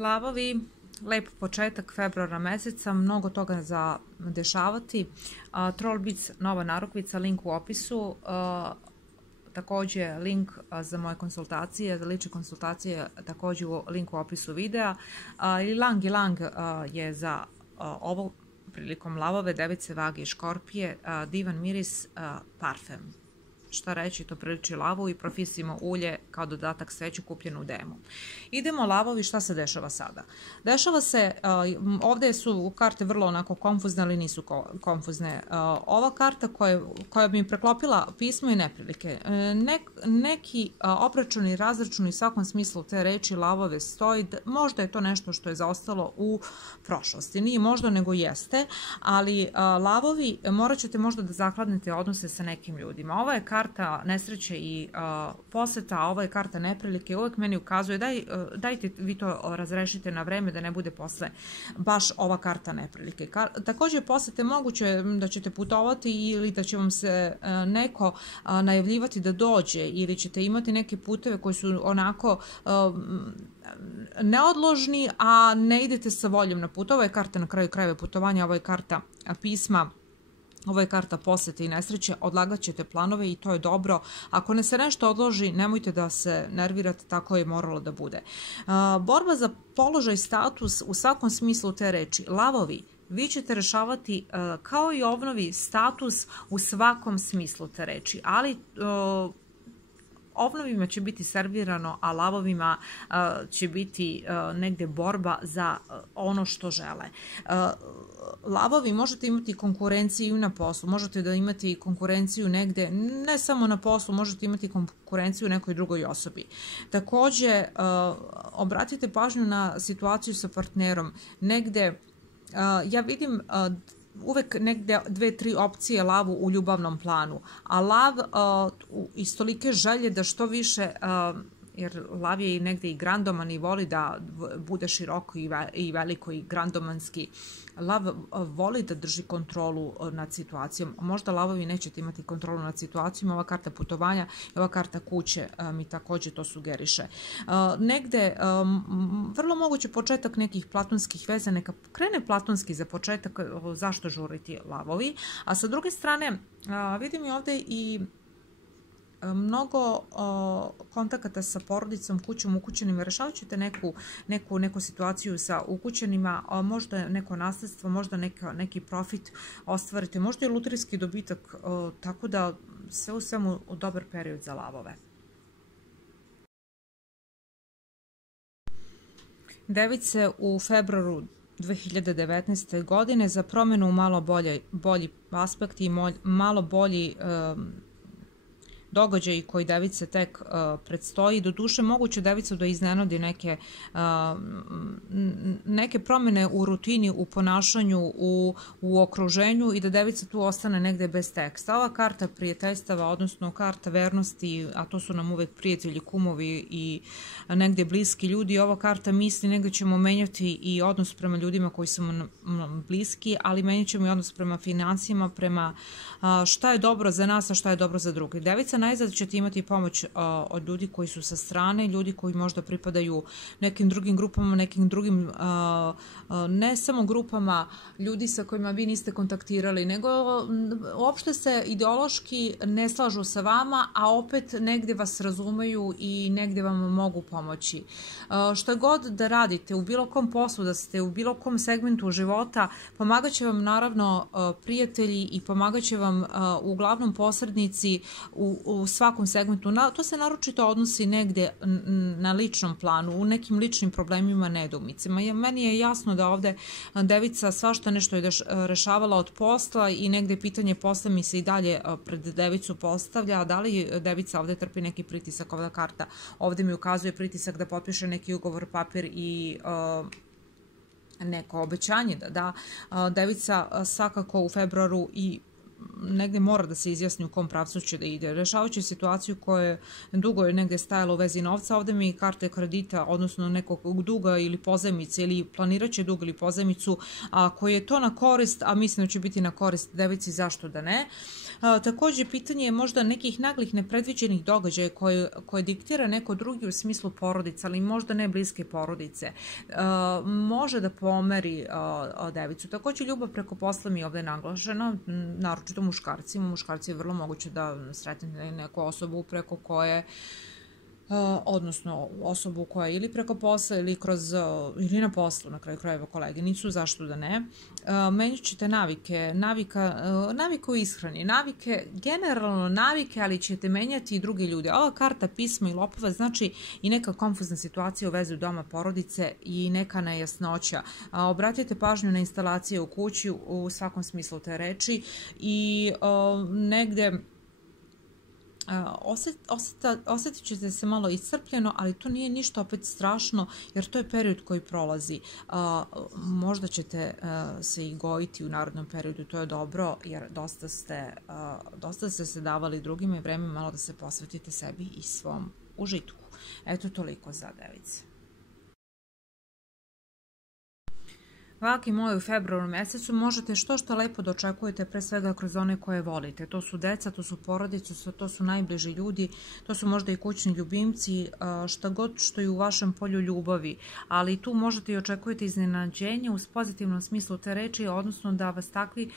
Lavovi, lep početak februara meseca, mnogo toga za dešavati. Trollbiz, nova narukvica, link u opisu. Takođe link za moje konsultacije, za lične konsultacije, takođe link u opisu videa. Ilang Ilang je za ovo prilikom lavove, device, vage i škorpije, divan miris, parfem. Šta reći, to priliči lavu i profisimo ulje kao dodatak sveću kupljenu u demu. Idemo lavovi, šta se dešava sada? Dešava se, ovde su karte vrlo onako konfuzne, ali nisu konfuzne. Ova karta koja bi mi preklopila pismo i neprilike. Neki obračuni, razračuni u svakom smislu te reči lavove stoji, možda je to nešto što je zaostalo u prošlosti. Nije možda, nego jeste, ali lavovi morat ćete možda da zakladnete odnose sa nekim ljudima. Ova je karta nesreće i poseta, a ovo je karta neprilike, uvek meni ukazuje dajte vi to razrešite na vreme da ne bude posle baš ova karta neprilike. Takođe posete moguće da ćete putovati ili da će vam se neko najavljivati da dođe ili ćete imati neke puteve koji su onako neodložni, a ne idete sa voljom na put. Ovo je karta na kraju krajeva putovanja, ovo je karta pisma, ovo je karta posete i nesreće, odlagat ćete planove i to je dobro. Ako ne se nešto odloži, nemojte da se nervirate, tako je moralo da bude. Borba za položaj, status u svakom smislu te reči. Lavovi, vi ćete rešavati kao i ovnovi status u svakom smislu te reči, ali ovnovima će biti servirano, a lavovima će biti negde borba za ono što žele. Lavovi, možete imati konkurenciju na poslu, možete da imate i konkurenciju negde, ne samo na poslu, možete imati konkurenciju u nekoj drugoj osobi. Takođe, obratite pažnju na situaciju sa partnerom. Negde, ja vidim uvek negde 2-3 opcije lavu u ljubavnom planu, a lav iz tolike želje da što više, jer lav je negde i grandoman i voli da bude široko i veliko i grandomanski. Lav voli da drži kontrolu nad situacijom. Možda lavovi nećete imati kontrolu nad situacijom. Ova karta putovanja i ova karta kuće mi takođe to sugeriše. Negde, vrlo moguće početak nekih platonskih veza, neka krene platonski za početak, zašto žuriti lavovi. A sa druge strane, vidim i ovde i mnogo kontakata sa porodicom, kućom, ukućenima. Rešavat ćete neku situaciju sa ukućenima, možda neko nasledstvo, možda neki profit ostvarite, možda i lutrijski dobitak, tako da sve u svemu dobar period za lavove. Device u februaru 2019. godine, za promenu u malo bolji aspekt i malo bolji događaji koji device tek predstoji. Doduše, moguće devicu da iznenadi neke promene u rutini, u ponašanju, u okruženju i da devica tu ostane negde bez teksta. Ova karta prijateljstava, odnosno karta vernosti, a to su nam uvek prijatelji, kumovi i negde bliski ljudi. Ova karta misli, negde ćemo menjati i odnos prema ljudima koji su nam bliski, ali menjat ćemo i odnos prema financijama, prema šta je dobro za nas, a šta je dobro za druge. Devica najzad ćete imati pomoć od ljudi koji su sa strane, ljudi koji možda pripadaju nekim drugim grupama, nekim drugim, ne samo grupama ljudi sa kojima vi niste kontaktirali, nego uopšte se ideološki ne slažu sa vama, a opet negde vas razumeju i negde vam mogu pomoći. Šta god da radite, u bilo kom poslu, da ste u bilo kom segmentu života, pomagat će vam naravno prijatelji i pomagat će vam uglavnom posrednici u svakom segmentu. To se naročito odnosi negde na ličnom planu, u nekim ličnim problemima, nedoumicama. Meni je jasno da ovde devica svašta nešto je rešavala od posla i negde pitanje posla mi se i dalje pred devicu postavlja. Da li devica ovde trpi neki pritisak? Ova karta ovde mi ukazuje pritisak da potpiše neki ugovor, papir i neko obećanje da da. Devica svakako u februaru i negde mora da se izjasni u kom pravcu će da ide. Rešavajući situaciju koja je dugo je negde stajala u vezi novca, ovde mi karte kredita, odnosno nekog duga ili pozajmice, ili planirat će dug ili pozajmicu, a koji je to na korist, a mislim da će biti na korist devici, zašto da ne. Takođe, pitanje je možda nekih naglih nepredviđenih događaja koje diktira neko drugi u smislu porodica, ali možda ne bliske porodice. Može da pomeri devicu. Takođe, ljubav preko posla mi je ovde naglašena, naročito muškarcima. Muškarci je vrlo moguće da sretnete neku osobu preko koje odnosno osobu koja je ili preko posla ili na poslu, na kraju krajeva koleginicu, zašto da ne. Menjat ćete navike u ishrani, generalno navike, ali ćete menjati i druge ljude. Ova karta pisma i lopova znači i neka konfuzna situacija u vezi doma, porodice i neka nejasnoća. Obratite pažnju na instalacije u kući u svakom smislu te reči i negde osjetit ćete se malo iscrpljeno, ali to nije ništa opet strašno, jer to je period koji prolazi. Možda ćete se i gojiti u narodnom periodu, to je dobro, jer dosta ste se davali drugima i vreme malo da se posvetite sebi i svom užitku. Eto, toliko za device. Vagi moji, u februaru mesecu možete što lepo da očekujete, pre svega kroz one koje volite. To su deca, to su porodice, to su najbliži ljudi, to su možda i kućni ljubimci, šta god što je u vašem polju ljubavi. Ali tu možete i očekujete iznenađenje u pozitivnom smislu te reči, odnosno da vas takvi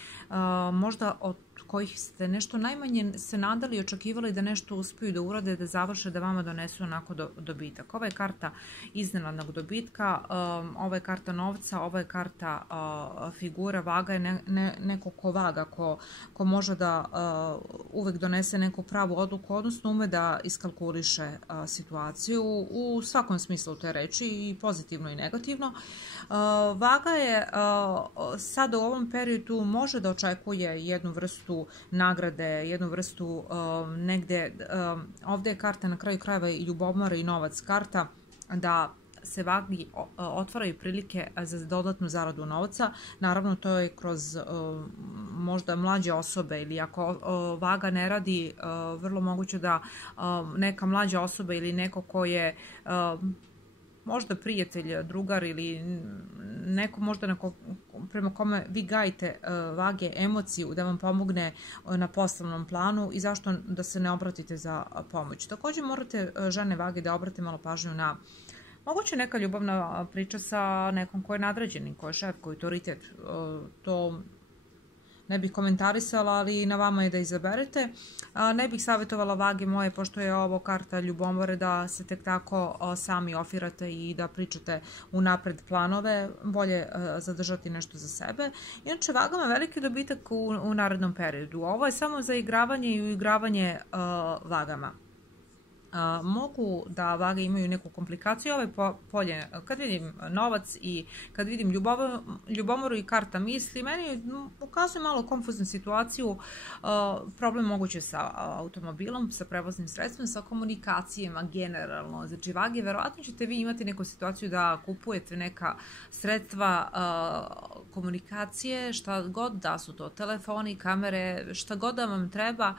možda od kojih ste nešto najmanje se nadali i očekivali da nešto uspeju da urade, da završe, da vama donesu onako dobitak. Ova je karta iznenadnog dobitka, ova je karta novca, ova je karta figura, vaga je neko ko vaga, ko može da uvek donese neku pravu odluku, odnosno ume da iskalkuliše situaciju u svakom smislu te reči, i pozitivno i negativno. Vaga je sad u ovom periodu može da očekuje jednu vrstu nagrade, jednu vrstu negde, ovde je karta na kraju krajeva i ljubomora i novac, karta da se vagi otvaraju prilike za dodatnu zaradu novca. Naravno, to je kroz možda mlađe osobe, ili ako vaga ne radi, vrlo moguće da neka mlađa osoba ili neko ko je možda prijatelj, drugar ili neko možda prema kome vi gajite vage emociju da vam pomogne na poslovnom planu, i zašto da se ne obratite za pomoć. Takođe morate, žene vage, da obrate malo pažnju na moguće neka ljubavna priča sa nekom ko je nadređeni, ko je šef, ko je autoritet. To ne bih komentarisala, ali na vama je da izaberete. Ne bih savjetovala vage moje, pošto je ovo karta ljubomore, da se tek tako sami ofirate i da pričate unapred planove. Bolje zadržati nešto za sebe. Inače, vagama veliki dobitak u narednom periodu. Ovo je samo za igravanje i uigravanje vagama. Mogu da vage imaju neku komplikaciju. Ovo je polje, kad vidim novac i kad vidim ljubomoru i karta misli, meni ukazuje malo konfuznu situaciju, problem moguće sa automobilom, sa prevoznim sredstvom, sa komunikacijama generalno. Znači, vage, verovatno ćete vi imati neku situaciju da kupujete neka sredstva komunikacije, šta god da su to, telefoni, kamere, šta god da vam treba,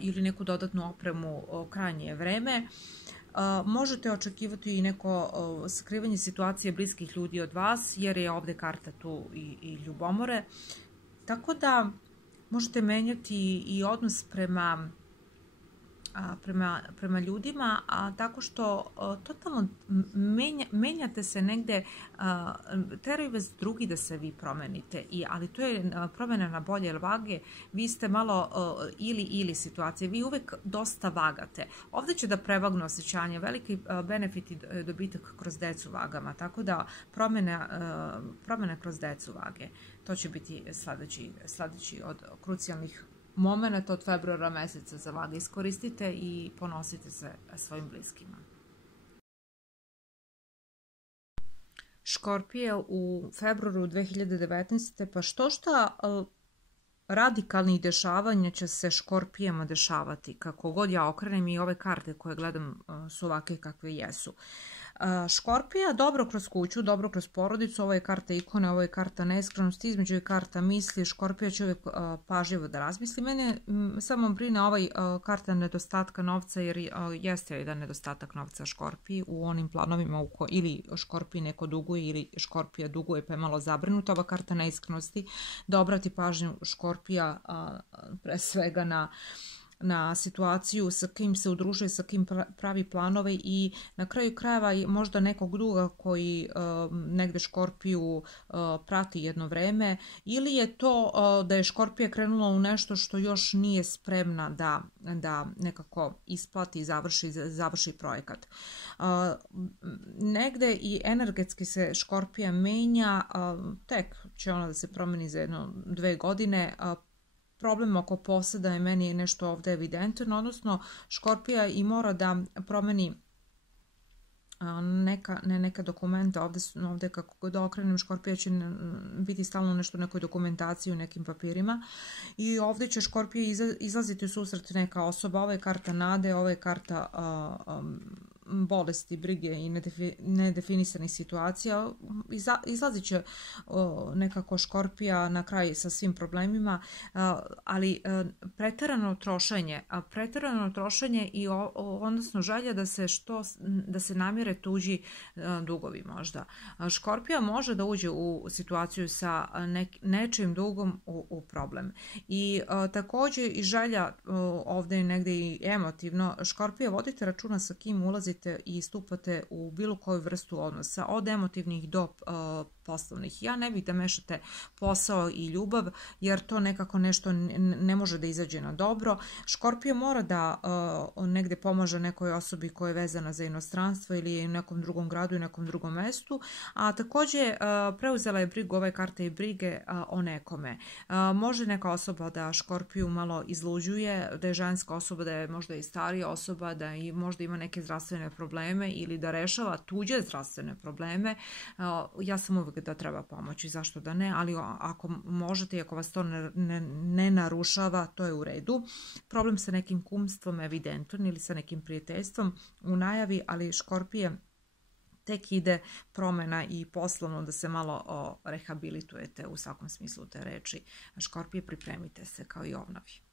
ili neku dodatnu opremu krajnje vreme. Možete očekivati i neko sakrivanje situacije bliskih ljudi od vas, jer je ovde karta tu i ljubomore. Tako da možete menjati i odnos prema ljudima, tako što totalno menjate se negde, teraju vas drugi da se vi promenite, ali to je promena na bolje, jer vage, vi ste malo ili situacije, vi uvek dosta vagate. Ovde će da prevagnu osjećanje, veliki benefit i dobitak kroz decu vagama, tako da promena kroz decu vage, to će biti sledeći od krucijalnih momenata od februara meseca za vage. Iskoristite i ponosite se svojim bliskima. Škorpije u februaru 2019. Pa šta radikalnih dešavanja će se Škorpijama dešavati. Kako god ja okrenem, i ove karte koje gledam su ovake kakve jesu. Škorpija, dobro kroz kuću, dobro kroz porodicu, ovo je karta ikone, ovo je karta neiskrenosti, između je karta misli, Škorpija će uvijek pažljivo da razmisli. Mene samo brine ovaj karta nedostatka novca, jer jeste jedan nedostatak novca Škorpiji u onim planovima ili Škorpiji neko duguje ili Škorpija duguje pa je malo zabrinuta. Ova karta neiskrenosti, da obrati pažnju Škorpija pre svega na situaciju sa kim se udružuje, sa kim pravi planove i na kraju krajeva možda nekog duga koji negde Škorpiju prati jedno vreme, ili je to da je Škorpija krenula u nešto što još nije spremna da nekako isplati i završi projekat. Negde i energetski se Škorpija menja, tek će ona da se promeni za 1-2 godine. Problem oko poseda je meni nešto ovde evidentno, odnosno Škorpija i mora da promeni neka dokumenta, ovde kako god okrenem Škorpija će biti stalno nešto u nekoj dokumentaciji, u nekim papirima i ovde će Škorpija izlaziti u susret neka osoba, ovo je karta nade, ovo je karta bolesti, brige i nedefinisanih situacija. Izlazit će nekako Škorpija na kraj sa svim problemima, ali preterano trošenje i odnosno želja da se namire tuđi dugovi možda. Škorpija može da uđe u situaciju sa nečim dugom u problem. I takođe i želja ovde je negde i emotivno. Škorpija, vodite računa sa kim ulazite i stupate u bilo koju vrstu odnosa, od emotivnih do poslovnih. Ja ne bih da mešate posao i ljubav, jer to nekako nešto ne može da izađe na dobro. Škorpija mora da negde pomaže nekoj osobi koja je vezana za inostranstvo ili je u nekom drugom gradu i nekom drugom mestu, a takođe preuzela je brigu, ove karte i brige o nekome. Može neka osoba da Škorpiju malo izluđuje, da je ženska osoba, da je možda i starija osoba, da i možda ima neke zdravstvene probleme ili da rešava tuđe zdravstvene probleme. Ja sam uvek da treba pomoći, zašto da ne, ali ako možete i ako vas to ne narušava, to je u redu. Problem sa nekim kumstvom evidentan ili sa nekim prijateljstvom u najavi, ali Škorpije tek ide promena i poslovno da se malo rehabilitujete u svakom smislu te reči. Škorpije, pripremite se kao i ovnovi.